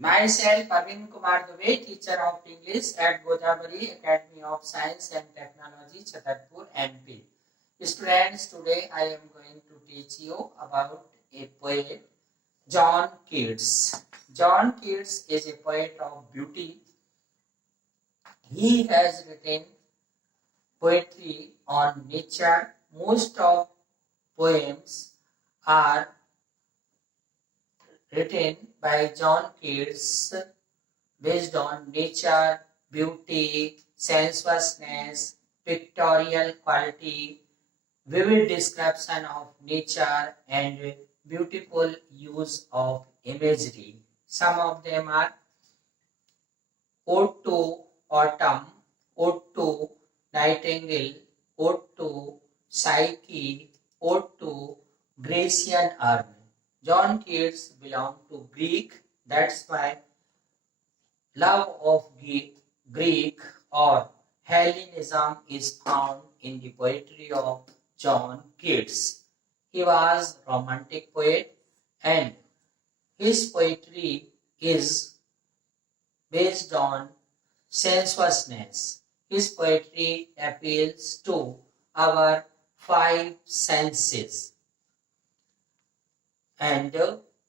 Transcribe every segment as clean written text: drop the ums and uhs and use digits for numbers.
Myself, Arvind Kumar Dubey, teacher of English at Godavari Academy of Science and Technology, Chhatarpur, MP. Students, today I am going to teach you about a poet, John Keats. John Keats is a poet of beauty. He has written poetry on nature. Most of poems are written by John Keats based on nature, beauty, sensuousness, pictorial quality, vivid description of nature, and beautiful use of imagery. Some of them are Ode to Autumn, Ode to Nightingale, Ode to Psyche, Ode to Grecian Urn. John Keats belonged to Greek, that's why love of Greek or Hellenism is found in the poetry of John Keats. He was a romantic poet and his poetry is based on sensuousness. His poetry appeals to our five senses. And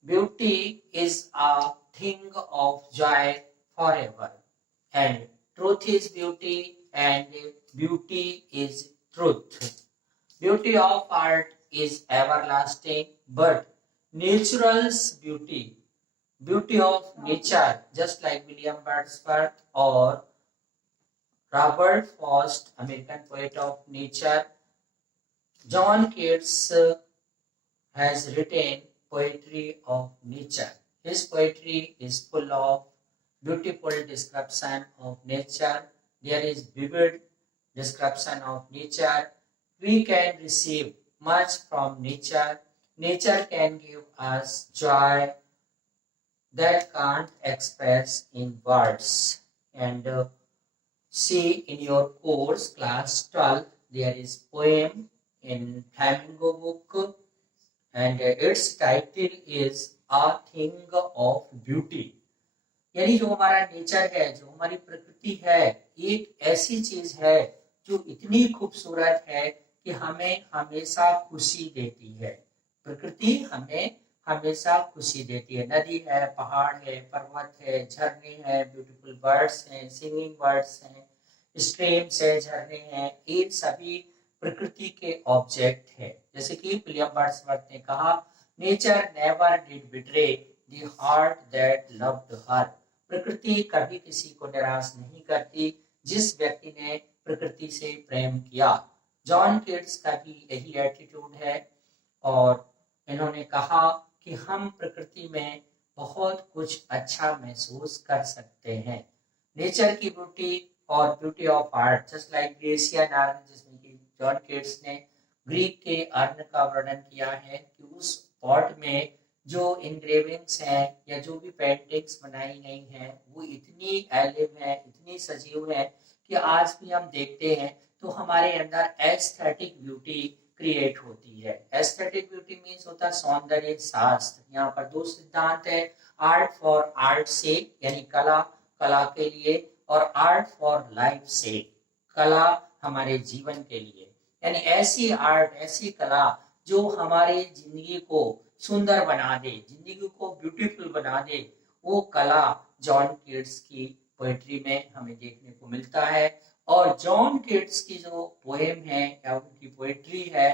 beauty is a thing of joy forever. And truth is beauty, and beauty is truth. Beauty of art is everlasting, but natural's beauty, beauty of nature, just like William Wordsworth or Robert Frost, American poet of nature, John Keats has written poetry of nature. His poetry is full of beautiful description of nature. There is vivid description of nature. We can receive much from nature. Nature can give us joy that can't express in words. And see in your course, class 12, there is poem in Flamingo book, and its title is A Thing of Beauty. यानी जो हमारा nature है, जो हमारी प्रकृति है, एक ऐसी चीज है जो इतनी खूबसूरत है कि हमें हमेशा खुशी देती है। प्रकृति हमें हमेशा खुशी देती है। नदी है, पहाड़ है, पर्वत है, झरने हैं, ब्यूटीफुल बर्ड्स हैं, सिंगिंग बर्ड्स हैं, स्ट्रीम्स है, झरने हैं, ये सभी प्रकृति के ऑब्जेक्ट है। जैसे कि विलियम वर्ड्सवर्थ ने कहा, nature never did betray the heart that loved her. प्रकृति कभी किसी को निराश नहीं करती जिस व्यक्ति ने प्रकृति से प्रेम किया। जॉन कीट्स का भी यही एटीट्यूड है और इन्होंने कहा कि हम प्रकृति में बहुत कुछ अच्छा महसूस कर सकते हैं। नेचर की ब्यूटी और beauty of art, just like Grecian urn, जिसमें कि जॉन कीट्स ने ग्रीक के अर्न का वर्णन किया है कि उस पॉट में जो इंग्रेविंग्स हैं या जो भी पेंटिंग्स बनाई गई हैं वो इतनी एलिव है, इतनी सजीव है कि आज भी हम देखते हैं तो हमारे अंदर एस्थेटिक ब्यूटी क्रिएट होती है। एस्थेटिक ब्यूटी मीन्स होता है सौंदर्य शास्त्र। यहाँ पर दो सिद्धांत है, आर्ट फॉर आर्ट से यानी कला कला के लिए, और आर्ट फॉर लाइफ से कला हमारे जीवन के लिए। यानी ऐसी आर्ट, ऐसी कला जो हमारे जिंदगी को सुंदर बना दे, जिंदगी को ब्यूटीफुल बना दे, वो कला जॉन कीट्स की पोएट्री में हमें देखने को मिलता है। और जॉन कीट्स की जो पोएम है या उनकी पोएट्री है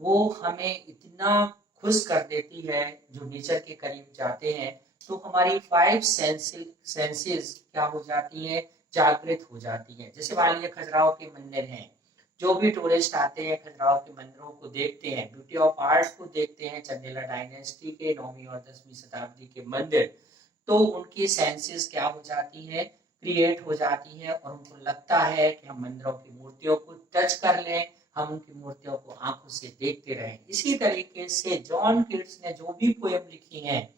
वो हमें इतना खुश कर देती है। जो नेचर के करीब जाते हैं तो हमारी फाइव सेंसेस क्या हो जाती हैं, जागृत हो जाती हैं। जैसे मान लीजिए खजुराहो के मंदिर हैं, जो भी टूरिस्ट आते हैं खजुराहो के मंदिरों को देखते हैं, ब्यूटी ऑफ आर्ट को देखते हैं, चंदेला डायनेस्टी के 9वीं और 10वीं शताब्दी के मंदिर, तो उनकी सेंसेस क्या हो जाती है, क्रिएट हो जाती है और उनको लगता है कि हम मंदिरों की मूर्तियों को टच कर लें, हम उनकी मूर्तियों को आंखों से देखते रहें। इसी तरीके से जॉन कीट्स ने जो भी पोएम लिखी हैं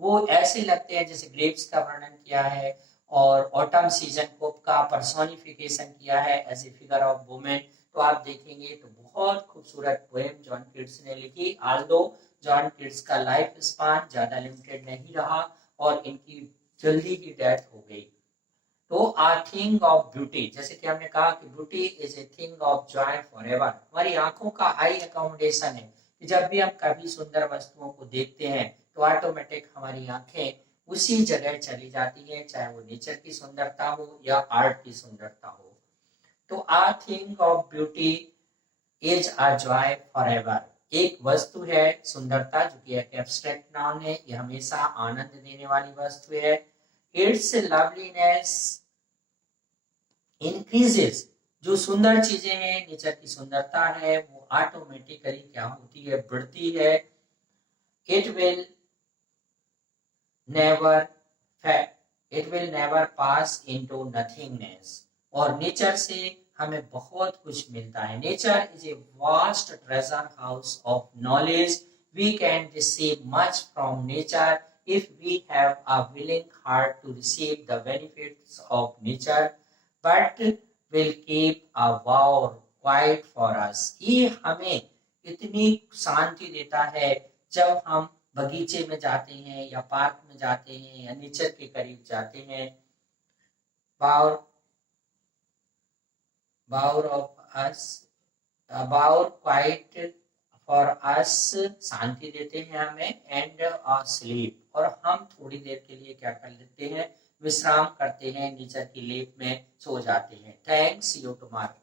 वो ऐसे लगते हैं जैसे ग्रेप्स का वर्णन किया है और ऑटम सीजन को का पर्सोनिफिकेशन किया है as a figure of women. तो आप देखेंगे तो बहुत खूबसूरत पोएम जॉन कीट्स ने लिखी। आल्दो जॉन कीट्स का लाइफ स्पान ज्यादा लिमिटेड नहीं रहा और इनकी जल्दी की डेथ हो गई। तो आ थिंग ऑफ ब्यूटी, जैसे कि हमने कहा कि beauty is a thing of Joy for ever. हमारी आंखों का आई अकोमोडेशन है कि जब भी हम कभी सुंदर वस्तुओं को देखते हैं तो ऑटोमेटिक हमारी आंखें उसी जगह चली जाती है, चाहे वो नेचर की सुंदरता हो या आर्ट की सुंदरता हो। तो a thing of beauty is a joy forever. एक वस्तु है सुंदरता, जो कि एक एब्स्ट्रैक्ट नाउन है, ये हमेशा आनंद देने वाली वस्तु है। इट्स लवलीनेस इंक्रीजेस, जो सुंदर चीजें हैं, नेचर की सुंदरता है, वो ऑटोमेटिकली क्या होती है, बढ़ती है। It will never it will never pass into nothingness. और नेचर से हमें बहुत कुछ मिलता है। Nature is a vast treasure house of knowledge. We can receive much from nature if we have a willing heart to receive the benefits of nature, but will keep a vow quiet for us। ये हमें इतनी शांति देता है जब हम बगीचे में जाते हैं या पार्क में जाते हैं या नेचर के करीब जाते हैं। Bower of us, bower quite for us, शांति देते हैं हमें, एंड स्लीप, और हम थोड़ी देर के लिए क्या कर लेते हैं, विश्राम करते हैं, नेचर की लेप में सो जाते हैं। Thanks, you tomorrow.